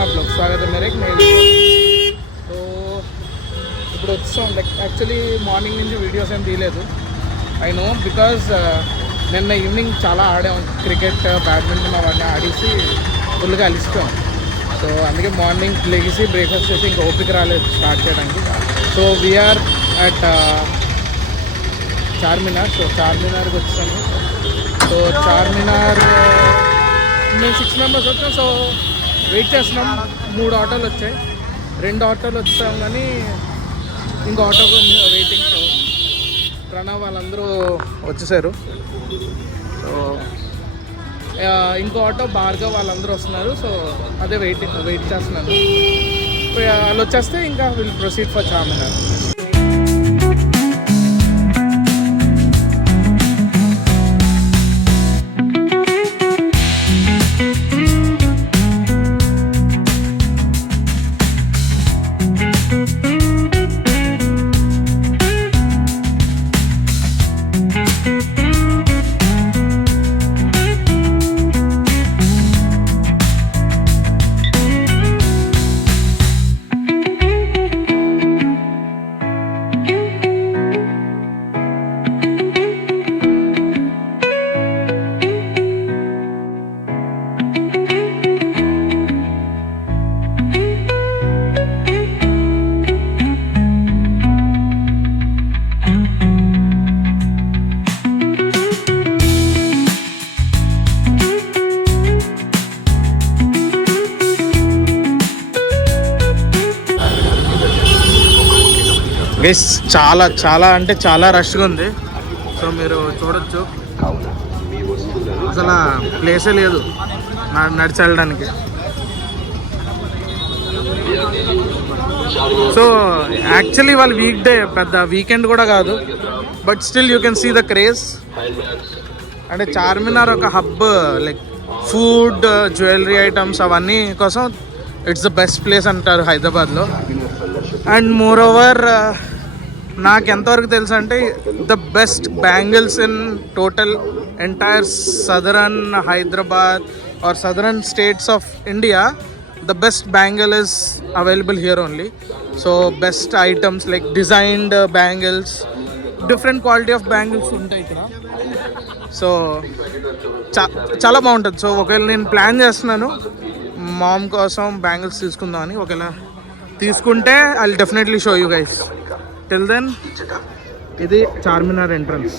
आप लोग स्वागत है मेरे एक नए तो ఇప్పుడు వచ్చాం లైక్ యాక్చువల్లీ మార్నింగ్ నుంచి వీడియోస్ ఏం తీయలేదు. ఐ నో బికాజ్ నిన్న ఈవినింగ్ చాలా ఆడాం క్రికెట్ బ్యాడ్మింటన్ అవన్నీ ఆడేసి ఫుల్గా అలిసిపోయాం. సో అందుకే మార్నింగ్ లెగిసి బ్రేక్ఫాస్ట్ చేసి ఇంకా ఓపిక రాలేదు స్టార్ట్ చేయడానికి. So we're at Charminar. So చార్మినార్కి వచ్చాను. సో చార్మినార్ మేము 6 మెంబర్స్ వచ్చాం. సో వెయిట్ చేస్తున్నాం. 3 ఆటోలు వచ్చాయి. 2 ఆటోలు వచ్చాం కానీ ఇంకో ఆటో వెయిటింగ్. సో ప్రణవ్ వాళ్ళందరూ వచ్చేసారు. సో ఇంకో ఆటో భార్గవ్ వాళ్ళందరూ వస్తున్నారు. సో అదే వెయిట్ చేస్తున్నాను. వాళ్ళు వచ్చేస్తే ఇంకా విల్ ప్రొసీడ్ ఫర్ చార్మినార్. గైస్ చాలా చాలా అంటే చాలా రష్గా ఉంది. సో మీరు చూడొచ్చు అసలు ప్లేసే లేదు నడిచి వెళ్ళడానికి. సో యాక్చువల్లీ వాళ్ళు వీక్ డే, పెద్ద వీకెండ్ కూడా కాదు. But still you can see the craze. అంటే చార్మినార్ ఒక hub, like food, jewellery items అవన్నీ కోసం ఇట్స్ ద బెస్ట్ ప్లేస్ అంటారు హైదరాబాద్లో. అండ్ మోర్ ఓవర్ నాకు ఎంతవరకు తెలుసు అంటే the best bangles in total entire southern Hyderabad or southern states of India, the best bangle is available here only. So best items like designed bangles, different quality of bangles ఉంటాయి ఇక్కడ. సో చాలా బాగుంటుంది. సో ఒకవేళ నేను ప్లాన్ చేస్తున్నాను మామ్ కోసం బ్యాంగిల్స్ తీసుకుందామని. ఒకవేళ తీసుకుంటే I will definitely show you guys. Till then ఇది చార్మినార్ ఎంట్రన్స్.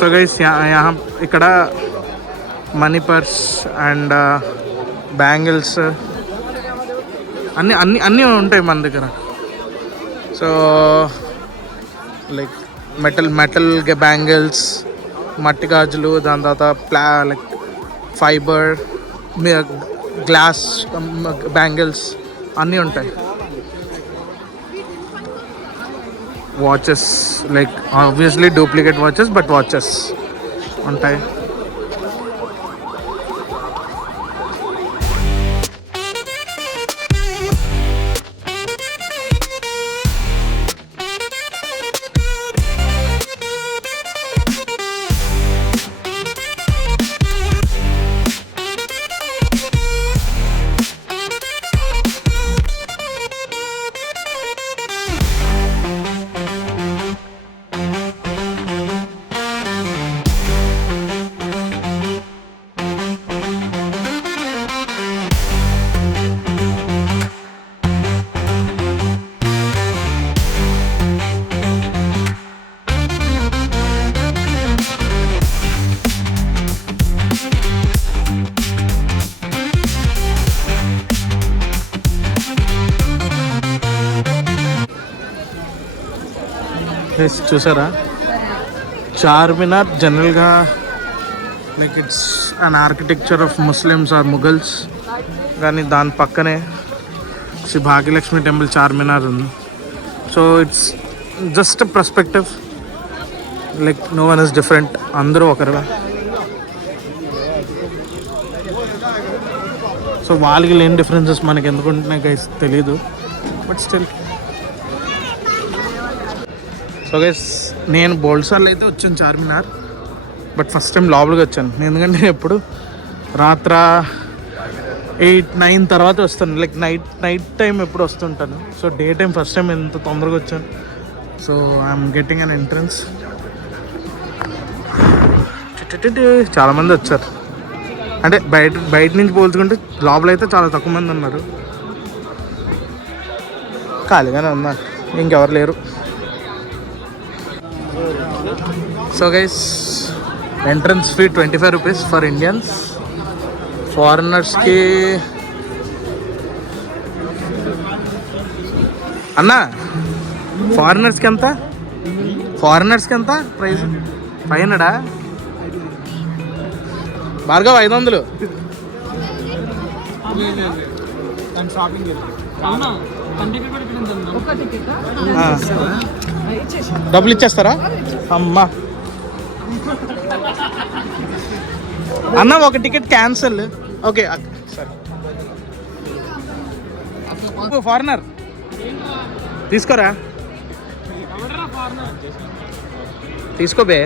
సో గైస్ ఇక్కడ మనీ పర్స్ అండ్ బ్యాంగిల్స్ అన్నీ ఉంటాయి మన దగ్గర. సో లైక్ మెటల్ బ్యాంగిల్స్, మట్టి గాజులు, దాని తర్వాత లైక్ ఫైబర్, గ్లాస్ బ్యాంగిల్స్ అన్నీ ఉంటాయి. Watches, like obviously duplicate watches, but watches ఉంటాయి. చూసారా, చార్మినార్ జనరల్గా like it's an architecture of Muslims or Mughals, కానీ దాని పక్కనే శ్రీ భాగ్యలక్ష్మి టెంపుల్ చార్మినార్ ఉంది. So it's just perspective, like no one is different, అందరూ ఒకరుగా. సో వాళ్ళకి లేని డిఫరెన్సెస్ మనకి ఎందుకు ఉంటున్నాయి గైస్ తెలీదు, బట్ స్టిల్. సో గైస్ నేను బోల్సార్లో అయితే వచ్చాను చార్మినార్, బట్ ఫస్ట్ టైం లోపలికి వచ్చాను. ఎందుకంటే ఎప్పుడు రాత్ర 8-9 తర్వాత వస్తాను, లైక్ నైట్ టైం ఎప్పుడు వస్తుంటాను. So day time first time ఎంత తొందరగా వచ్చాను. So I'm getting an entrance. చాలామంది వచ్చారు, అంటే బయట నుంచి పోల్చుకుంటే లోపలైతే చాలా తక్కువ మంది ఉన్నారు. ఖాళీగానే ఉన్నా, ఇంకెవరు లేరు. So guys entrance fee 25 rupees for Indians. ఫారినర్స్కి అన్నా ఫారినర్స్కి ఎంత ప్రైస్? 500 భార్గవ్ 500. డబ్బులు ఇచ్చేస్తారా అమ్మా? అన్న ఒక టికెట్ క్యాన్సిల్. ఓకే సరే. ఫారినర్ తీసుకోరా, తీసుకోబే.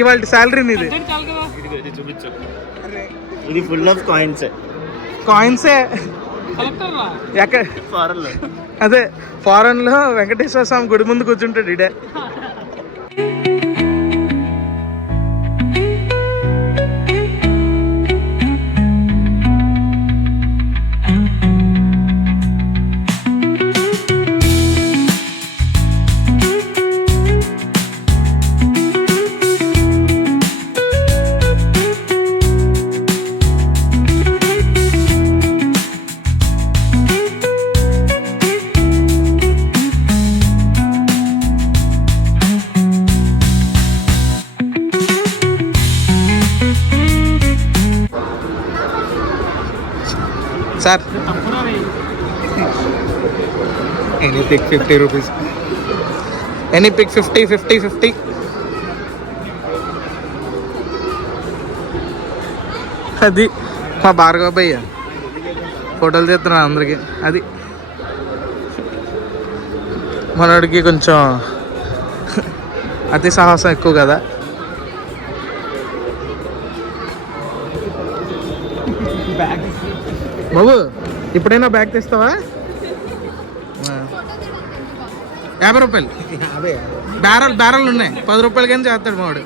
ఇవాళ శాలరీ ఇది. ఇది ఫుల్ ఆఫ్ కాయిన్సే. ఎక్కడ? అదే ఫారెన్ లో వెంకటేశ్వర స్వామి గుడి ముందు కూర్చుంటాడు ఇడే. Sir any pic 50 rupees. Any pic 50. అది మా భార్గవ భయ్య ఫోటోలు తీస్తున్నాను అందరికి. అది మనోడికి కొంచెం అతి సాహసం ఎక్కువ కదా. బాబు ఇప్పుడైనా బ్యాగ్ తెస్తావా? 50 రూపాయలు బ్యారల్ ఉన్నాయి. 10 రూపాయలు కానీ చేస్తాడు మావాడు.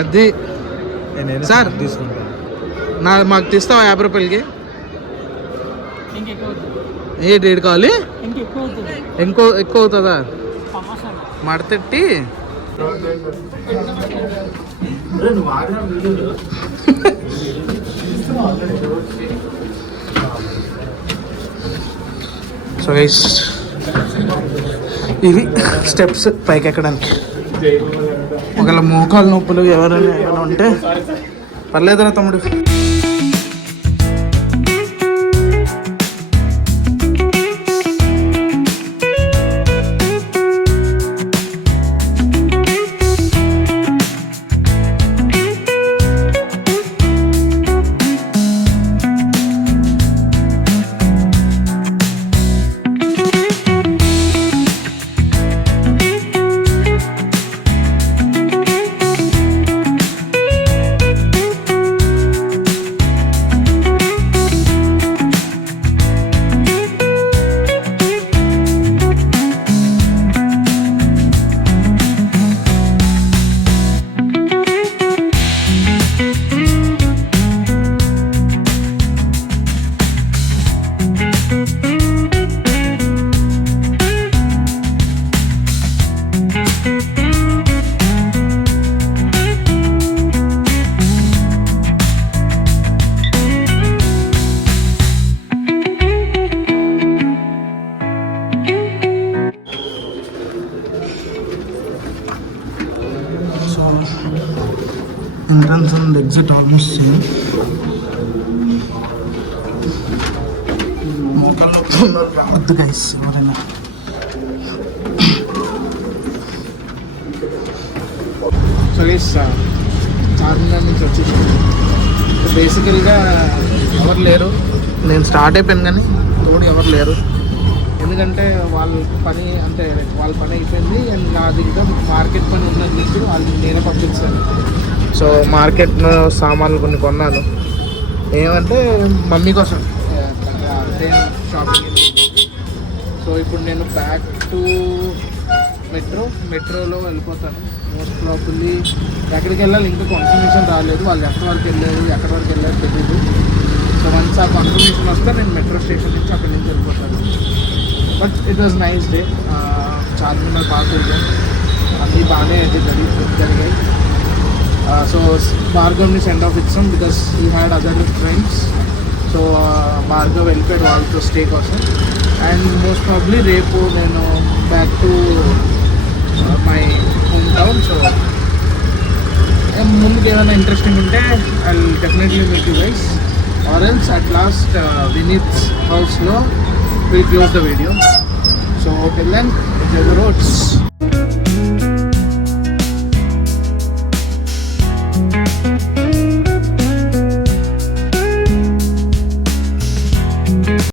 అది సార్ మాకు తీస్తావా 50 రూపాయలకి? ఏ డేట్ కావాలి? ఎక్కువ అవుతుందా? మడతెట్టి సో గైస్ ఇవి స్టెప్స్ పైకి ఎక్కడానికి. ఒకవేళ మోకాలు నొప్పులు ఎవరైనా ఉంటే పర్లేదురా తమ్ముడు. And exit almost same. మోకాల్లో రావద్దు గైస్ ఎవరైనా. సో గైస్ చార్మినార్ నుంచి వచ్చేసి బేసికల్గా ఎవరు లేరు. నేను స్టార్ట్ అయిపోయాను కానీ తోడు ఎవరు లేరు. ఎందుకంటే వాళ్ళ పని అంటే వాళ్ళ పని అయిపోయింది అండ్ నాది ఇంకా మార్కెట్ పని ఉందని చెప్పి వాళ్ళు నేనే పంపించాను. సో మార్కెట్లో సామాన్లు కొన్ని కొన్నాను. ఏమంటే మమ్మీ కోసం అంటే షాపింగ్. సో ఇప్పుడు నేను బ్యాక్ టు మెట్రోలో వెళ్ళిపోతాను మోస్ట్ ప్రాబబ్లీ. ఎక్కడికి వెళ్ళాలి ఇంకా కన్ఫర్మేషన్ రాలేదు. వాళ్ళు ఎక్కడి వరకు వెళ్ళారు తెలియదు. సో వన్స్ ఆ కన్ఫర్మేషన్ వస్తే నేను మెట్రో స్టేషన్ నుంచి అక్కడి నుంచి వెళ్ళిపోతాను. But it was nice day. Charminar బాగా తిరిగాను, అన్నీ బాగానే అయితే జరిగాయి. సో భార్గవ్ని సెండ్ ఆఫ్ ఇచ్చాం because we had other friends. So Bhargav వెళ్ళిపోయాడు వాళ్ళతో స్టే కోసం. అండ్ మోస్ట్ ప్రాబ్లీ రేపు నేను back to my home town. So ముందుకు ఏమైనా ఇంట్రెస్టింగ్ ఉంటే I will definitely meet you guys or else at last Vineet's హౌస్లో will close the video. So till then, enjoy the roads.